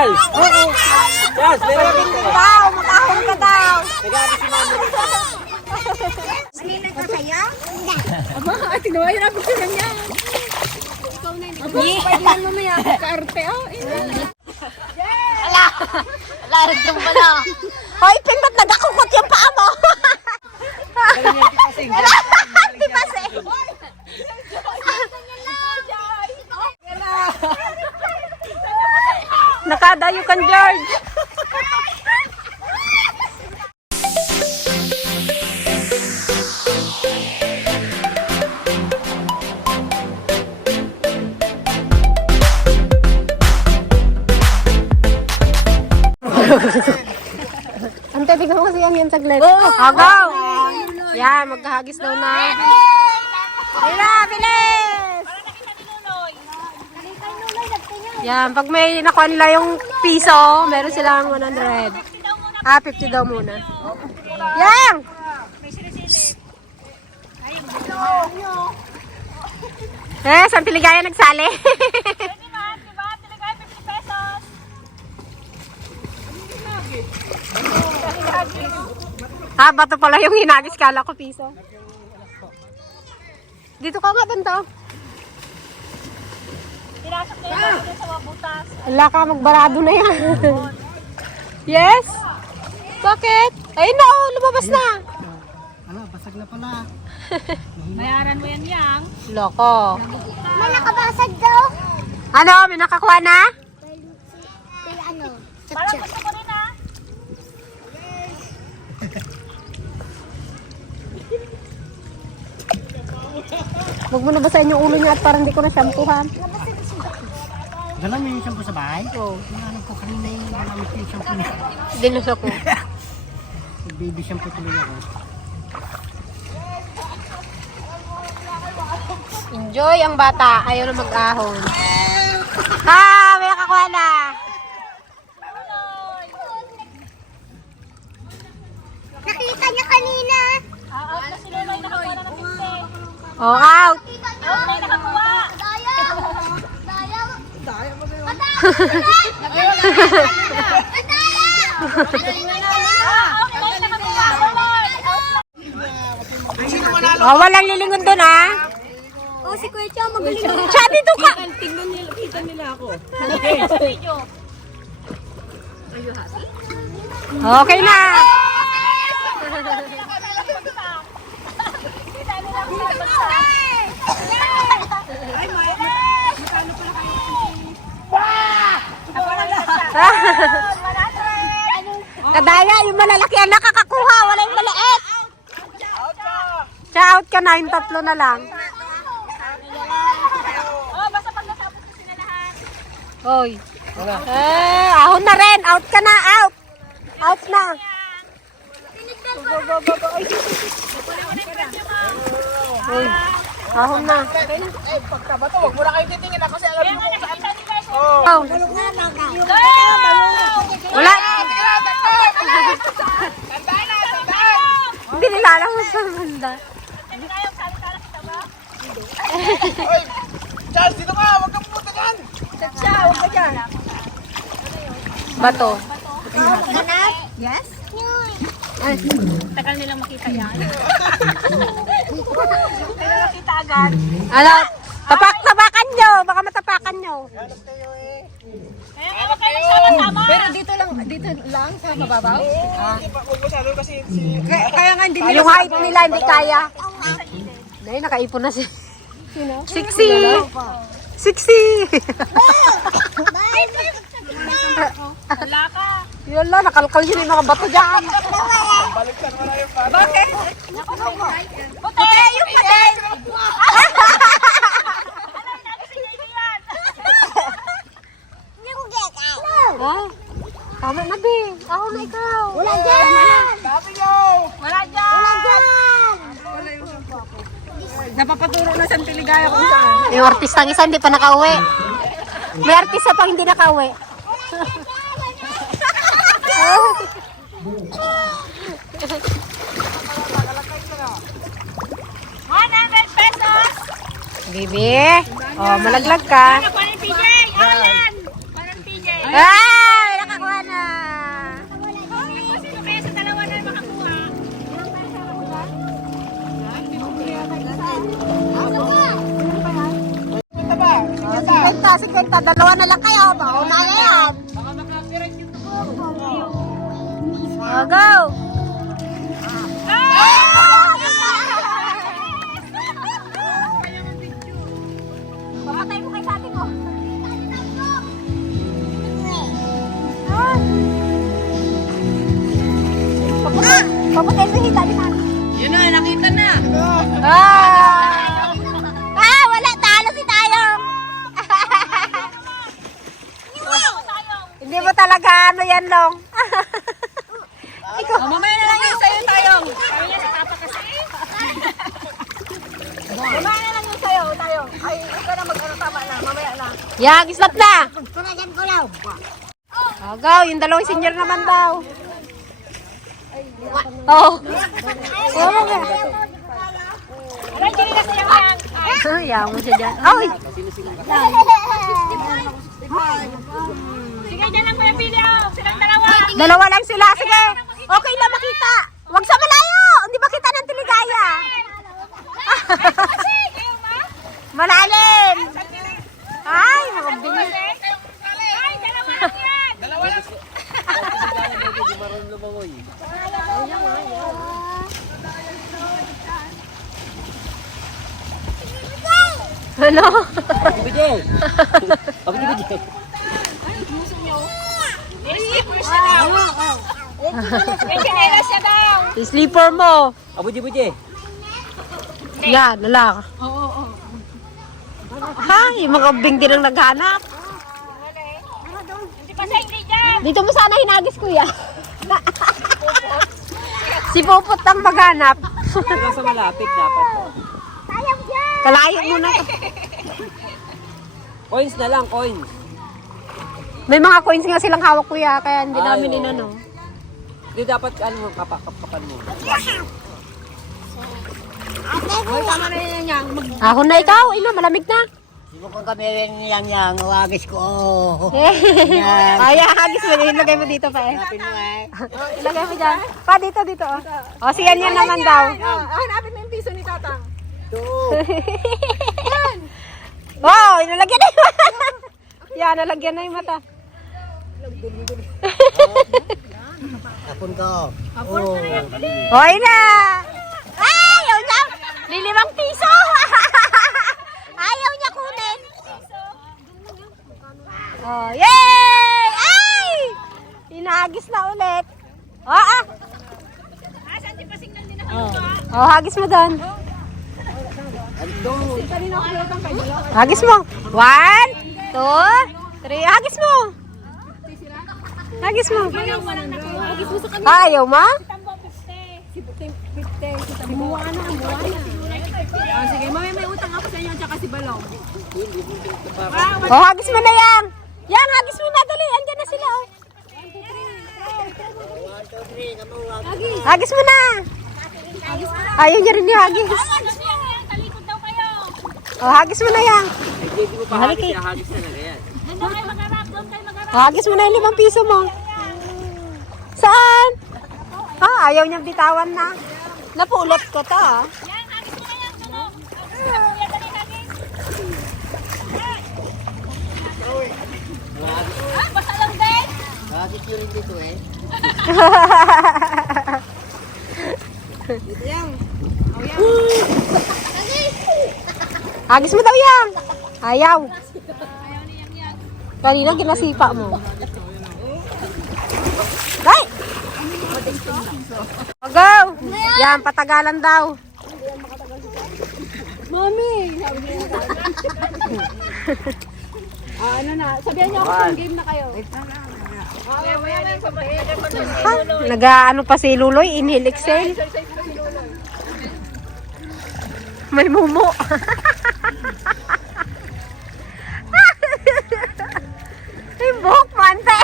Charles! Oo! Charles, meron din Daw, makahon ka daw. nag-aabi si mami rito. Kanina ka saya? Aba, tinawahirap ko na niya. Ikaw na hindi. Aba, pwede lang mamaya. Kaarte, oh. Ala! Ala, rin yung bala. Hoy, pinat na dakukot yung paa mo. Di ba si? Nakadayo kan, George. Ante, tignan mo kasi yan saglit. Agaw! Yan, maghahagis daw na. Bila, bilis! Yan, pag may nakuha nila yung piso, meron silang 100. 50 daw muna. Yan! Saan Tiligaya nagsali? Bato pala yung hinagis, kala ko piso. Dito ka nga, banta. Pinasok na yung sa wabutas. Wala ka, magbarado na yan. Yes? Bakit? Ayun na, lumabas na. Ano, basag na pala. Bayaran mo yan yang. Loko. May nakabasag daw. Ano, may nakakuha na? Parang gusto ko rin ah. Huwag mo nabasahin yung ulo niya at parang hindi ko na shampoohan. Gano'n may shampoo sa bahay? Oo. Nanganap ko kanina yung ginamit ko yung shampoo niya. Dinuso ko. Baby shampoo tuloy ako. Enjoy ang bata. Ayaw na mag-ahon. May nakakuha na. Nakita niya kanina. Out na sila may nakakuha na ng 50. Oh, out. Out may nakakuha. Dayaw. Dayaw. Out may nakakuha. Oh, walang lilingon doon, ha? Oh, si Kuya Chow magaling. Siya, dito ka. Sa video. Okay na. Kadaya, yung malalaki ang nakakakuha. Wala yung maliit. Out ka na, yung tatlo na lang. Oh, basta pag nasabot ko sila lahat. Oy. Ahon na rin. Out ka na, out. Out na. Oy. Ahon na. Pagkabato, huwag mo na kayo titingin ako kasi alam Kaya mo nga kung saan. nakikita ni Beso. Oh. Wala. Hindi nila alam mo sa banda. Hindi na yung salita na kita ba? Hoy! Charles, dito ka! Huwag kang pumunta dyan! Siya, huwag ka dyan. Bato. Yes? Tagal nilang makita yan. Kaya nakita agad. Ano? Tapakan nyo. Baka matapakan nyo. Kaya nga huwag kayo nagsama-sama. Pero dito lang sa mababaw. Huwag mo salo kasi Kaya nga hindi Yung height nila hindi kaya. Dahil nakaipon na si... Sino? Sixy! Sixy! Wala ka. Yun lang, nakalkal yun yung mga bato dyan. baliktad mo na yung bata. Bakit? Puti! Yung puti! Oh, tama na, Be. Ako na ikaw. Wala dyan! Dami nyo! Wala dyan! Napapaturo na sa Tiligaya kung saan. Yung artistang isa hindi pa nakauwi. May artista pang hindi nakauwi. 100 pesos! Bibi. Oh, malaglag ka. Paano PJ? Alan! Paano PJ? Ah! Sige, dalawa na lang kayo. Mauna na yan. Baka mag-copyright yung Oh, go! Pamatay mo kay sati ko. Papatay mo hita ni sati. Yun na, nakita na. Wala. Talo si Tayong. Hindi mo talaga ano yan, Long. Mamaya na lang yung sayo, Tayong. Sabi niya si Papa kasi. Mamaya na lang yung sayo, Tayong. Ay, ikaw na mag-ano, tama na. Mamaya na. Yang, stop na! Oh, go! Yung dalawang senior naman daw. Oh. Oh, nga. Aray, hindi na siya yan. Yang mo siya dyan. Ay! Sige, dyan lang po yung video. Silang dalawa. Dalawa lang sila. Sige. Okay lang makita. Huwag sa malayo. Hindi makita ng tiligaya. Malalim. Ay, mga bilis. Ay, dalawa lang yan. Dalawa lang. Ano? Bujay. Ako di Bujay. Sleeper siya daw. Engineer siya daw. Sleeper mo. Ako di Bujay. Yan, nalak. Ay, mga bing din ang naghanap. Hindi pa siya ingredient. Dito mo sana hinagis, kuya. Si Pupot ang maghanap. Sila sa malapit dapat. Sayang dyan. Kalayo muna. Coins na lang, coins. May mga coins nga silang hawak, kuya, kaya hindi namin oo. inano. Hindi dapat ano kapakapan mo. Ay, tama na yan yan. Ako na ikaw, ina, malamig na. Kung kami rin yang wagis ko. Ay, hagis mo, ilagay mo dito pa eh. Hanapin mo eh. Ilagay mo dyan. Pa, dito, oh. O, si yan naman daw. Hanapin mo yung piso ni Tatang. Wow, nalagyan na yung mata. Yan, nalagyan na yung mata. Tapon ko. Hoy na! Ay, ayaw niya! Lilimang piso! Ayaw niya kunin. Oh, yay! Ay! Hinagis na ulit. Ah! Saan di pa signal din ako? Oh, hagis mo doon. Ando. Hagis mo. 1, 2, 3. Hagis mo. Hagis mo. Ayaw mo? Sige, mamaya may utang ako sa inyo tsaka si Balong. Oh, hagis mo na yan. Yan, hagis mo na. Dali, andyan na sila. Oh. Hagis mo na. Ayaw niya rin yung hagis. Talikod daw kayo. Oh, hagis mo na yan. Hindi mo pa hagis, hagis na lang yan. Doon kayo mag-harap, doon kayo mag-harap. Oh, hagis mo na yung 5 piso mo. Saan? Ah, ayaw niyang bitawan na. Napulot ko to. Ah. Yan, hagis mo na yan. Tulog. Kuya, dali hagis. Basta lang din. Wagis yun rin dito eh. Hagis mo daw yan. Ayaw. Kanina ginasipa mo. Ay! Go! Yan, patagalan daw. Ano na, sabihan niyo ako kung game na kayo. Ha? Nag-ano pa si Luloy? Inhale, exhale. May mumo. May buhok mante.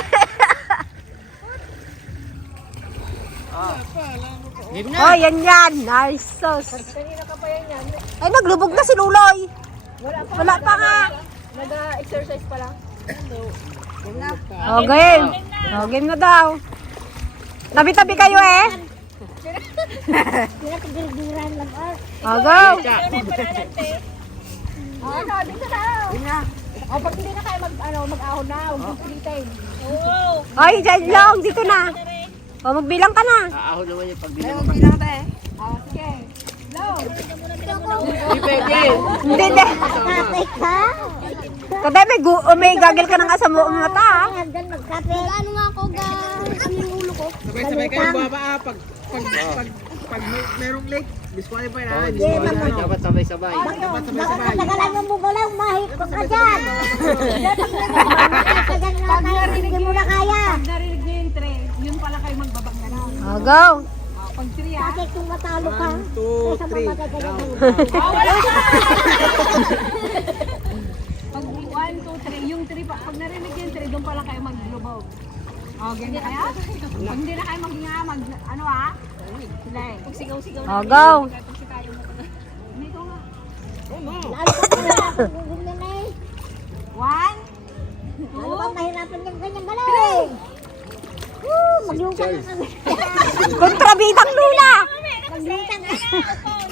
Oh, yan yan. Nice sauce. Ay, naglubog na si Luloy. Wala pa nga. Nag-exercise pa lang. Oh, game. Oh, game na daw. Tabi-tabi kayo eh. Oh, go. Ano, dito daw. O, pag hindi na kayo mag-ahon na, huwag mong pilitin. Ay, dyan lang, dito na. O, magbilang ka na. Aahon naman yung Ay, pagbilang. huwag bilang tayo. O, sige. Hello. Hindi pwede. Hindi, hindi. Kada may gagil ka ng asa mo ang mata. ah. Ano nga ako, ano yung ulo ko? Sabay-sabay kayo baba pag merong lake, disqualify na. Dapat sabay-sabay. Dapat sabay-sabay. Tagalan mo mo lang, mahigpot ka dyan. Pag narinig mo na kaya. Pag narinig niyo yung tray, yun pala kayo magbabang na lang. O, go. Pag three ah. Bakit kung matalo ka? 1, 2, 3. Pag 1, 2, 3, yung 3 pa, pag narinig yung 3, doon pala kayo maglubog. O, ganyan kaya? Pag hindi na kayo maghinga, ano ah? Sila eh. Pag sigaw-sigaw O, go. Hindi ko nga. Lalo ka pala kung ganyan eh. 1, Lalo ka mahirapan yung ganyan galing. Maglungka na kami. Kontrabidang lula.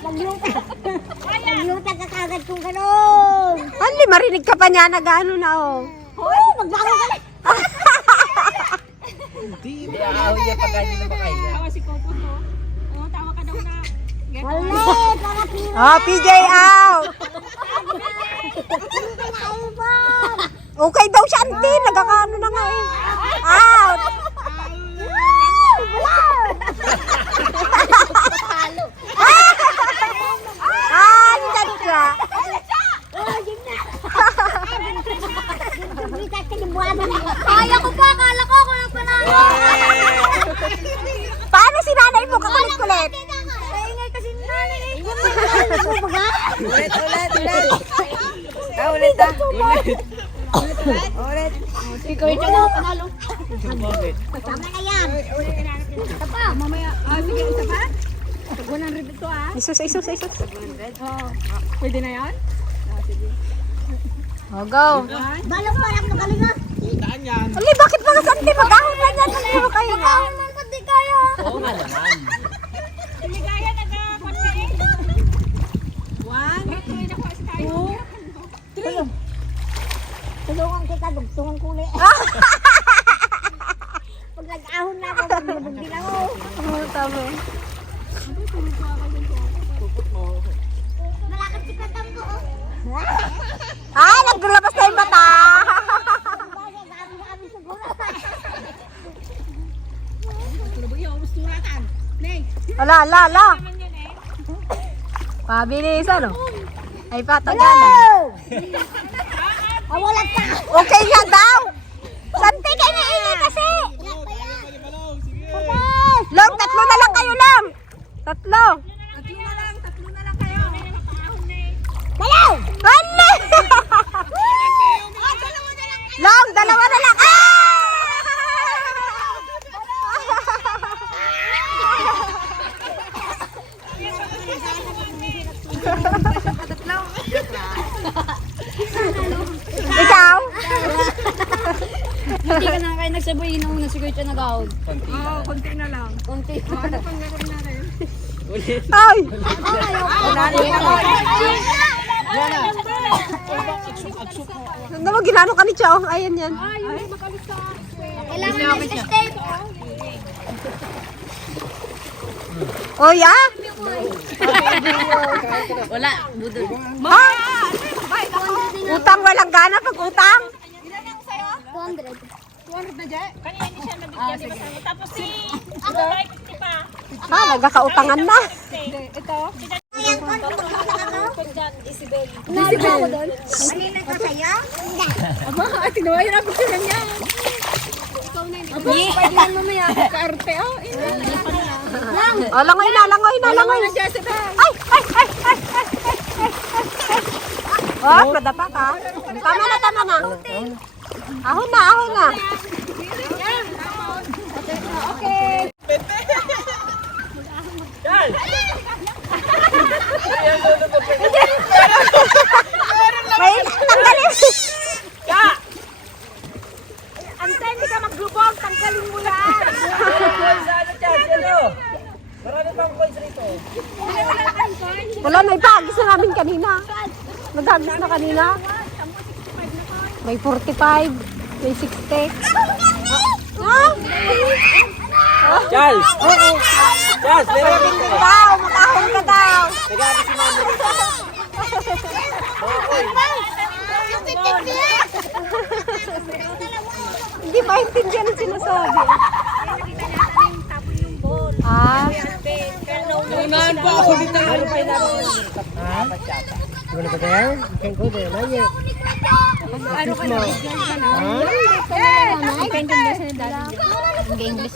Maglungka ka kagad kung gano'n. Hindi, marinig ka pa niya, nag-ano na, oh. Magbago ka na. Hindi aahon niya pag hindi na makahinga. tawa si Coco to. Ano, tawa ka daw na. Mali, para pira. Oh, PJ out. Naibon. Okay daw siya, auntie. Nagkakaano na nga eh. Out. Andyan ka. Kaya ko pa, akala ko ako lang panalo. Paano si nanay mo kakulit-kulit? Ingay kasi ni nanay eh. Ulit ah. Ikaw ito na panalo. Bakit? Tama na yan. Ito pa. Mamaya. Sige, isa pa. Pag 100 ito ah. Isus. Oh. Pwede na yan? Oh, go. Balong parang magaling ah. Daan yan. Ali, bakit mga santi mag-ahon na yan? Hindi mo kayo nga. Ba't di kaya? Oo nga naman. Hindi kaya nagka-konti. 1, 2, 3. Tulungan kita, dugtungan kuli. Pag nag-ahon na ako, magbubugin ako. Oo, tama eh. Malakad si Katang ko. Ay, naglabas na yung mata. Bagay, gabi siguro. Lubog yung usturatan. Neng. Ala. Pabilisan, oh. Ay, patagalan. Mawalan pa. Okay nga daw. Santi kayo naingay kasi. Long, tatlo na lang kayo, Long. Tatlo. Tatlo na lang kayo. Dalaw! Ano? Long, dalawa na lang. Ikaw? Hindi ka na kayo nagsabay yun na siguro siya nag-out. Oo, konti na lang. Konti. Ano pang gagawin natin? Ay. Ano naman ginano ka ni Chow? Ayan yan. Kailangan na stay. Oh, ya? Wala. Budol. Ha? Utang walang gana pag utang? 200. 200 na dyan? Kanina hindi siya nabigyan, di ba sa tapos si ano ay 50 pa. Ah, nagkakautangan na. Hindi. Ito. Ayan, konti mo ako. Kung dyan, Isabel. Nalo ako doon. Kanina ka sa'yo? Hindi. Aba, tinawa yun ang picture niya. Ikaw na, hindi ko pwede mamaya. Kaarte, oh. Oh, langoy na. Langoy na, Jessica. Ay. Oh, madapa ka. Tama na. Ahon na. Okay. May tanggalin. Antay, hindi ka maglubog. Tanggalin mo yan. Marami pang coins rito. Wala na ipahagis na namin kanina. Naghagis na kanina. May 45. May 60. Charles! Charles, meron dito. Daw, makahon ka daw. Nag-aabi si mami rito. Hindi ba intindihan ang sinasabi? Ah, Unahan pa ako dito. Ano pa yung namin? Ha? You wanna go there? You can't go there. Not yet. Ano ka na? English.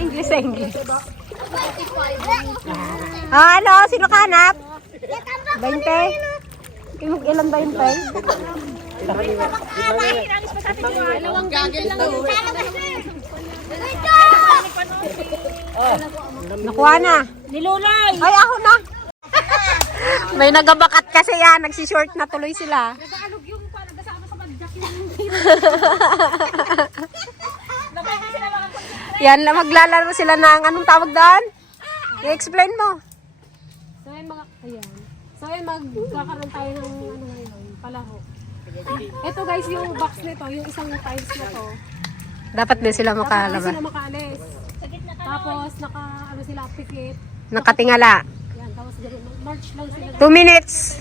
English sa English. Ah, ano? Sino ka hanap? 20? Ilan ba yung 20? Nakuha na. Nilulay! Ay, ako na. May nagabakat kasi yan. Nagsishort na tuloy sila. Nag-aalog yung pa, nagkasama sa badyak yung Yan, maglalaro sila ng anong tawag doon? I-explain mo. So yan mga, ayan. So yan magkakaroon tayo ng ano ngayon, palaro. Ito guys, yung box nito, yung isang tiles na to. Dapat din sila Dapat makalaba. sila makaalis. Tapos ano sila, pikit. Nakatingala. Yan, tapos ganun, march lang sila. 2 minutes.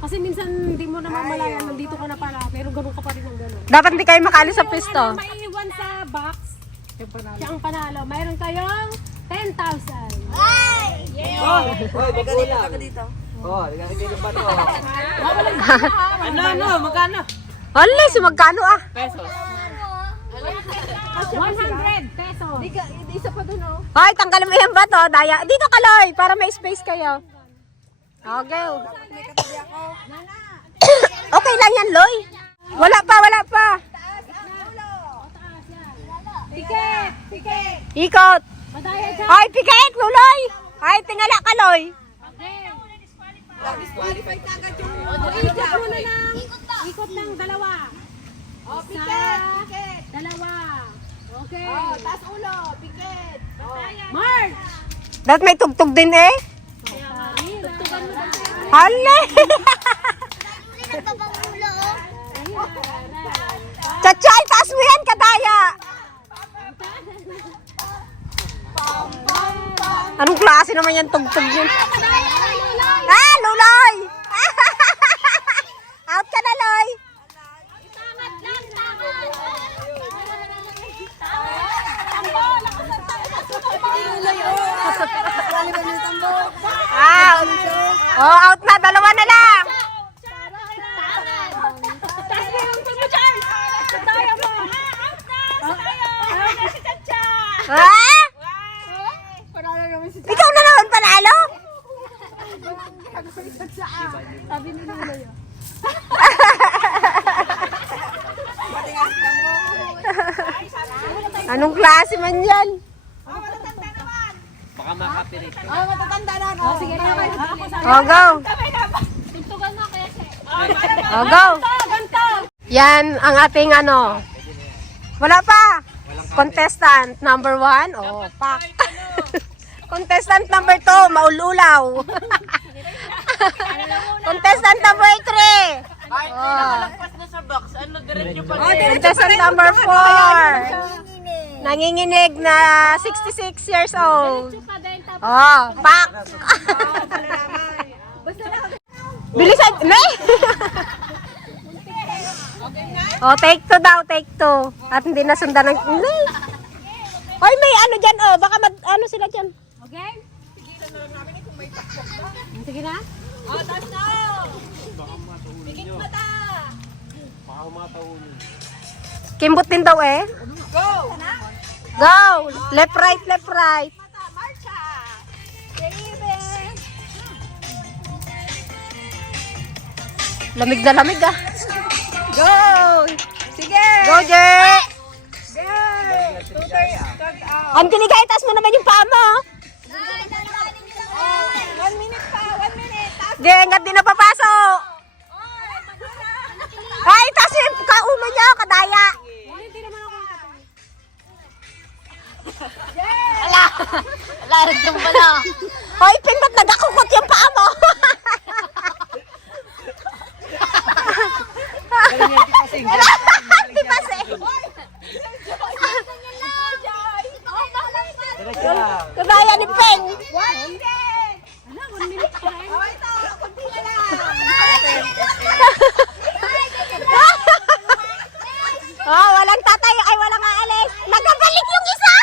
Kasi minsan hindi mo na mamalayan, nandito ka na pala, pero ganun ka pa rin ng ganun. Dapat hindi kayo makaalis sa pisto. Ano, maiiwan sa box, siya ang panalo. Mayroon kayong 10,000. Oh, baka dito. Oh, nagkakita yung bato. Ano, magkano? Hala, si magkano ah? Pesos. 100 pesos. Isa pa dun, oh. Hoy, tanggalin mo yan ba to? Daya. Dito ka, Loy, para may space kayo. Okay. Okay lang yan, Loy. Wala pa. Tiket! Tiket! Ikot. Madaya dyan. Hoy, pikit, Luloy. Ay, tingala ka, Loy. Ikot muna lang. Ikot ng dalawa. Piket! Dalawa. Okay. Taas ulo. Piket. Mark! Dapat may tugtog din eh. Tugtugan mo dyan. Hala. Chachay, taas mo yan, kadaya. Anong klase naman yan tugtog yun? Ah, Luloy! Out ka na, Loy. Out. Oh, out na. Dalawa na lang. Ha? Ikaw na naman panalo? Sabi ni Luloy. Anong klase man yan? Baka makapirit. Oh, sige na. Oh, go. Tugtugan mo kaya siya. Oh, go. Yan ang ating ano. Wala pa. Contestant number 1. Oh, pak. Contestant number 2, maululaw. Contestant number 3. Oh. Contestant number 4. Nanginginig na 66 years old. Oh, pak. Bilisan, ne? Oh, take 2 daw, take 2. At hindi nasundan ng... Hoy, may ano dyan, oh. Baka ano sila dyan. Okay? Sige na. Kimbot din daw eh. Go! Left, right, left, right. Lamig na lamig ah. Go! Sige! Go, Jay! Go! Ang tinigay, taas mo naman yung paa mo. 1 minute pa! 1 minute! Jay, hanggat di napapasok. Ay, taas yung kaulo niya, kadaya. Hindi naman ako nakatulog. Larag pala. Hoy, pinbat nagkakukot yung paa mo. pasing. Ate Paseng. Diretso lang. Kabaya ni Peng. Oh, walang tatay. Ay, walang aalis. Nagabalik yung isa.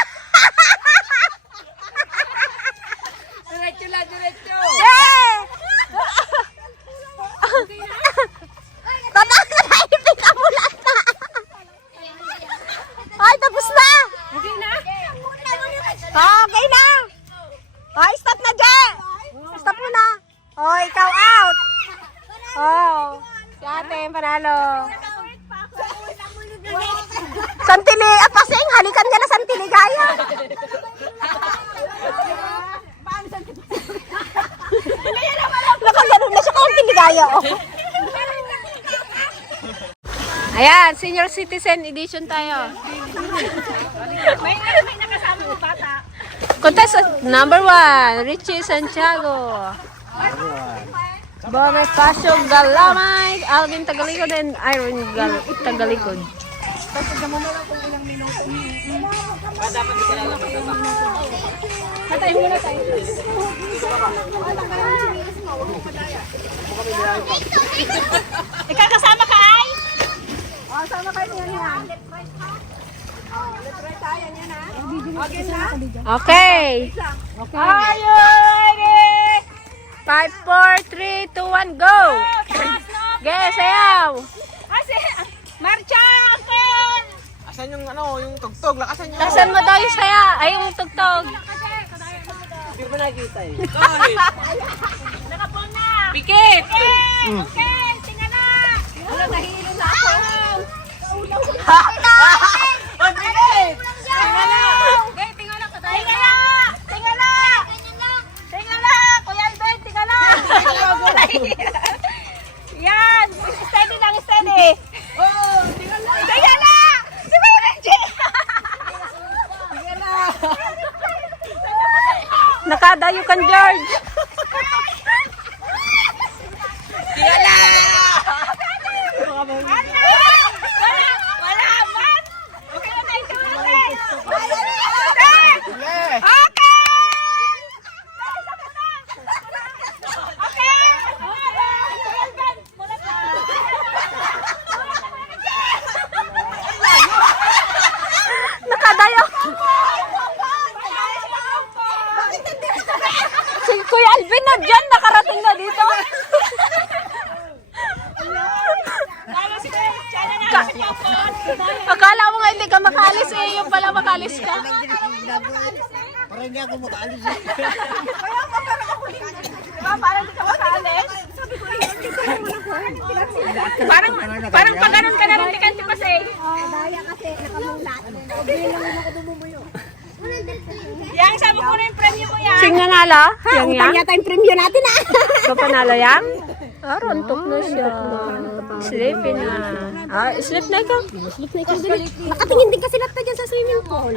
Diretso lang, diretso. Yeah! Tatak na tayo. Pinamulat na. Ay, tapos na. Okay na? Okay na. Ay, stop na dyan. Stop mo na. Oh, ikaw out. Oh, si ate, panalo. Santili, Paseng, halikan ka na Santili, gaya. Nakagano na siya kung tiligaya, oh. Ayan, senior citizen edition tayo. May nakasama mo bata. Contestant number 1, Richie Santiago. Bomber Pasio Galamay, Alvin Tagalikod, and Iron Tagalikod. Patay muna tayo. Ikaw kasama ka ay? Oh, Sama kayo niya niya. Okay. Are you ready? 5, 4, 3, 2, 1, go! Okay, sayaw! Marcha! Uncle! Asan yung ano, yung tugtog? Lakasan nyo. Laksan mo daw yung saya. Ay, yung tugtog. Hindi ko nakita eh. Nakapon na! Pikit! Okay! Tingnan na! Wala, nahilo na ako! Ang bilis! Tingnan na! Okay, tingnan na! Tingnan na! Tingnan na! Tingnan na! Kuya Alben, tingnan na! Yan! Steady lang, steady! Oh, tingnan mo. Tingnan na! Si Kuya Reggie! Tingnan na. Nakadayukan, George. Tingnan na. Wala man! Okay na tayo, tuloy! Sige. Okay! Okay! Nakadayo. Si Kuya Alvin na dyan. Nakarating na dito. Akala mo nga hindi ka makalis eh. Yung pala makalis ka. Para hindi ako makaalis eh. Parang di ka makaalis. Parang pag ganun ka na rin tikanti pa say. Daya kasi nakamulat. Yang sabi ko na yung premyo mo yan. Sing nanalo? Yang yang? Yata yung premyo natin ah. Ikaw panalo yang? Ah, rontok na siya. Sleepy na. Ah, sleep na ikaw. Nakatingin din kasi lahat na dyan sa swimming pool.